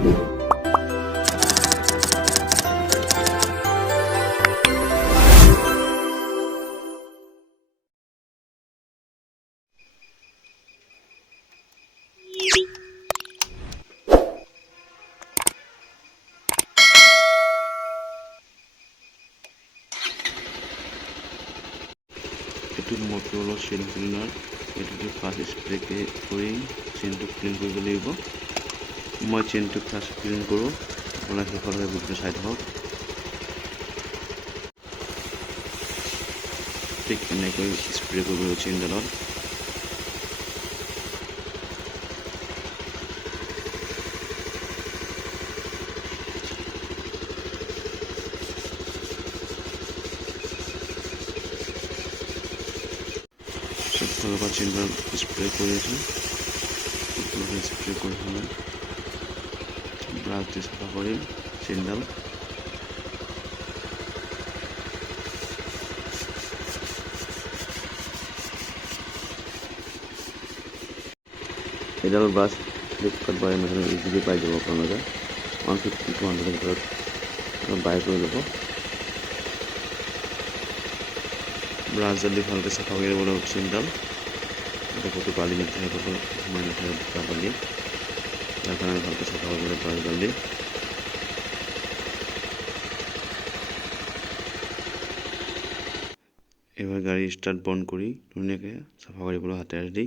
এইটো মটৰলৰ chain cleaner এইটো first spray কৰি চেইনটো ক্লিন কৰিব লাগিব মই চেইনটো ফাৰ্ষ্ট ক্লিন কৰোঁ আপোনাৰ শেষলৈকে ভিডিঅ'টো চাই থাকক ঠিক এনেকৈ স্প্ৰে কৰিব লাগিব চেইনডালত চবফালৰ পৰা চেইনডাল স্প্ৰে কৰি আছোঁ স্প্ৰে কৰি হ'লে ব্ৰাছ দি চাফা কৰিম চেইনডাল এইডাল ব্ৰাছ ফ্লিপকাৰ্ট বা এমাজনত ইজিলি পাই যাব আপোনালোকে 150 to 100 ভিতৰত বাই কৰি ল'ব ব্ৰাছডাল দি ভালকৈ চাফা কৰি ল'ব লাগিব চেইনডাল ক'তো বালি নাথাকে ক'তো সোমাই নাথাকে বোকা বালি তাৰ কাৰণে ভালকৈ চাফা কৰিব লাগিব ব্ৰাছডাল দি এবাৰ গাড়ী ষ্টাৰ্ট বন্ধ কৰি ধুনীয়াকৈ চাফা কৰিবলৈ হাতেৰে দি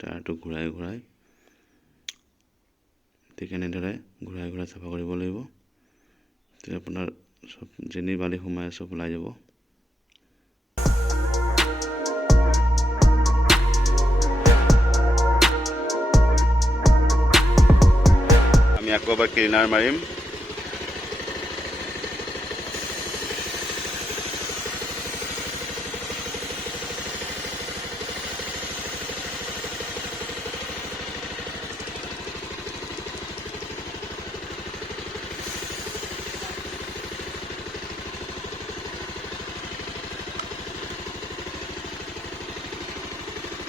টায়াৰটো ঘূৰাই ঠিক এনেদৰে ঘূৰাই চাফা কৰিব লাগিব তেতিয়া আপোনাৰ চব যেনি বালি সোমাই চব ওলাই যাব আমি আকৌ এবাৰ ক্লিনাৰ মাৰিম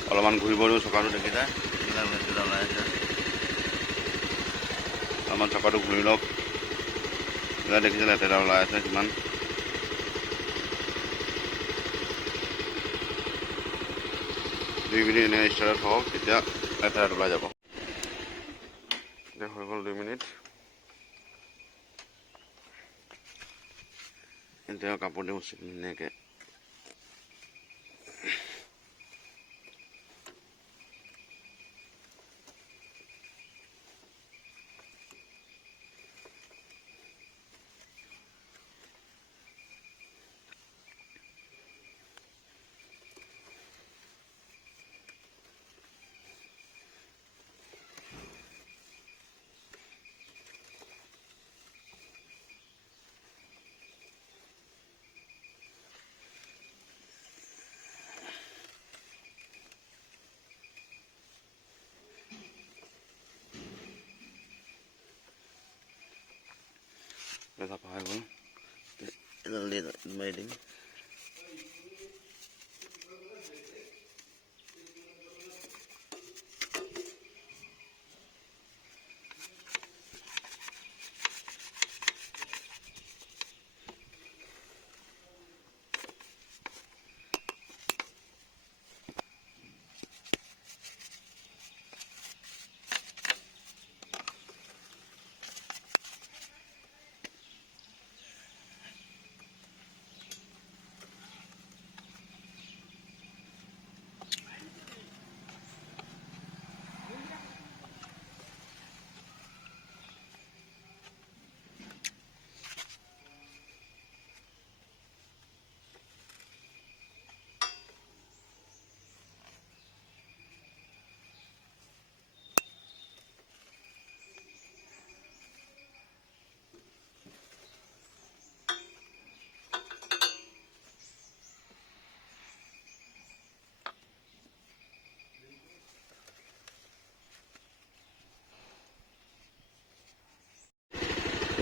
অলপমান ঘূৰিব লাগিব চকাটো দেখি যায় ওলাই আছে অলপমান চকাটো ঘূৰি লওক দেখিছে লেতেৰা ওলাই আছে কিমান দুই মিনিট এনে ষ্টাৰ্ট হওক তেতিয়া লেতেৰাটো ওলাই যাব হৈ গ'ল 2 মিনিট এতিয়া কাপোৰ দি মুচি ধুনীয়াকৈ চাফা হৈ গ'ল এডাল দি মাৰি দিম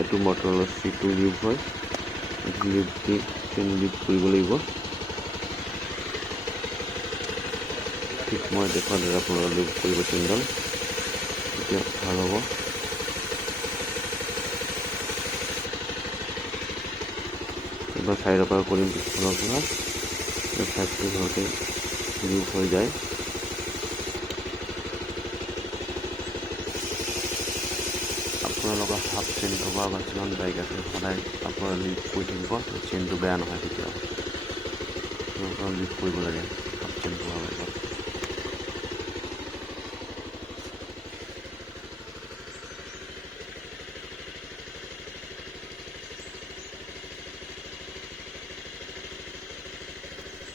এইটো মটৰলৰ C2 লিভ হয় লিভ দি চেইন লিভ কৰিব লাগিব ঠিক মই দেখুৱাৰ দৰে আপোনাৰ লিভ কৰিব চেইনডাল এতিয়া ভাল হ'ব এবাৰ চাইডৰ পৰা কৰিম পিছফালৰ পৰা ফাৰ্ষ্টটো ঘৰতে লিভ হৈ যায়। আপোনালোকৰ হাফ চেইন থকা বা যিমান বাইক আছে সদায় আপোনাৰ লিভ কৰি থাকিব, চেইনটো বেয়া নহয় কেতিয়াও। লিভ কৰিব লাগে হাফ চেইন থকা বাইকত।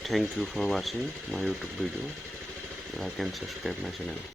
Thank you for watching my YouTube video. Like and subscribe my channel.